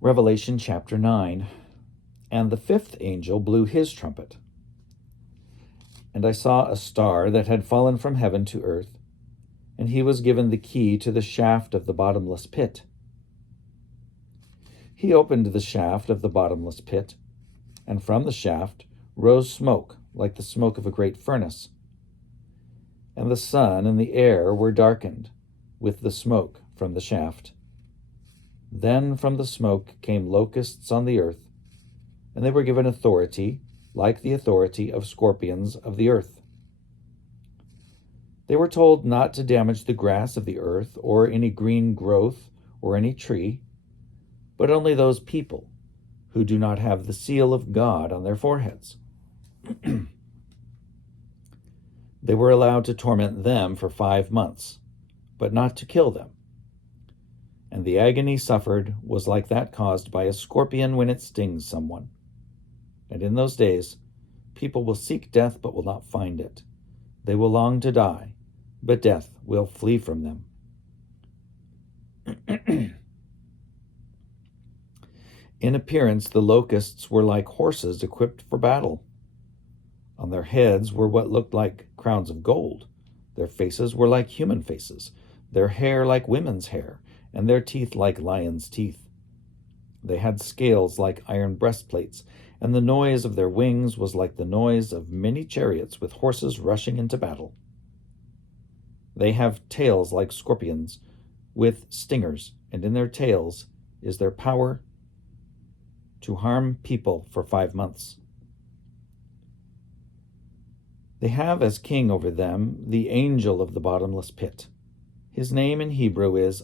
Revelation chapter 9. And the fifth angel blew his trumpet. And I saw a star that had fallen from heaven to earth, and he was given the key to the shaft of the bottomless pit. He opened the shaft of the bottomless pit, and from the shaft rose smoke like the smoke of a great furnace. And the sun and the air were darkened with the smoke from the shaft. Then from the smoke came locusts on the earth, and they were given authority, like the authority of scorpions of the earth. They were told not to damage the grass of the earth, or any green growth, or any tree, but only those people who do not have the seal of God on their foreheads. They were allowed to torment them for 5 months, but not to kill them. And the agony suffered was like that caused by a scorpion when it stings someone. And in those days, people will seek death but will not find it. They will long to die, but death will flee from them. In appearance, the locusts were like horses equipped for battle. On their heads were what looked like crowns of gold. Their faces were like human faces, their hair like women's hair, and their teeth like lions' teeth. They had scales like iron breastplates, and the noise of their wings was like the noise of many chariots with horses rushing into battle. They have tails like scorpions, with stingers, and in their tails is their power to harm people for 5 months. They have as king over them the angel of the bottomless pit. His name in Hebrew is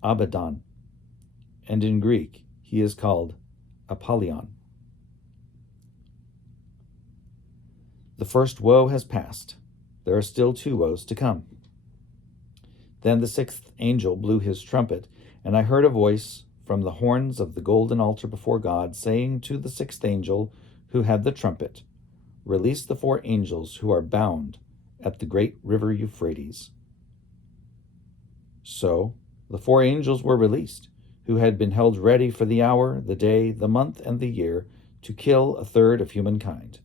Abaddon, and in Greek he is called Apollyon. The first woe has passed. There are still 2 woes to come. Then the 6th angel blew his trumpet, and I heard a voice from the horns of the golden altar before God, saying to the 6th angel who had the trumpet, "Release the 4 angels who are bound at the great river Euphrates." So the 4 angels were released, who had been held ready for the hour, the day, the month, and the year, to kill 1/3 of humankind.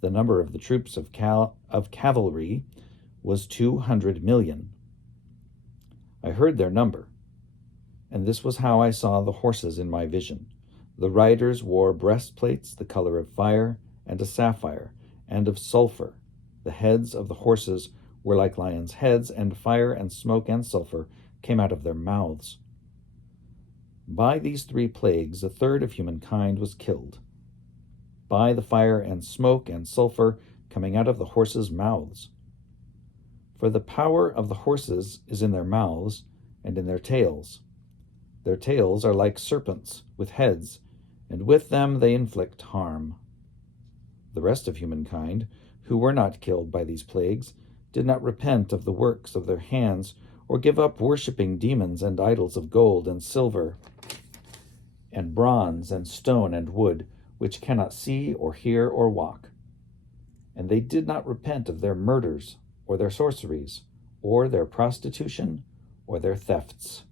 The number of the troops of cavalry was 200 million. I heard their number, and this was how I saw the horses in my vision. The riders wore breastplates the color of fire, and a sapphire, and of sulfur. The heads of the horses were like lions' heads, and fire and smoke and sulfur came out of their mouths. By these 3 plagues 1/3 of humankind was killed, by the fire and smoke and sulfur coming out of the horses' mouths. For the power of the horses is in their mouths and in their tails. Their tails are like serpents with heads, and with them they inflict harm. The rest of humankind, who were not killed by these plagues, did not repent of the works of their hands, or give up worshipping demons and idols of gold and silver and bronze and stone and wood, which cannot see or hear or walk. And they did not repent of their murders or their sorceries or their prostitution or their thefts.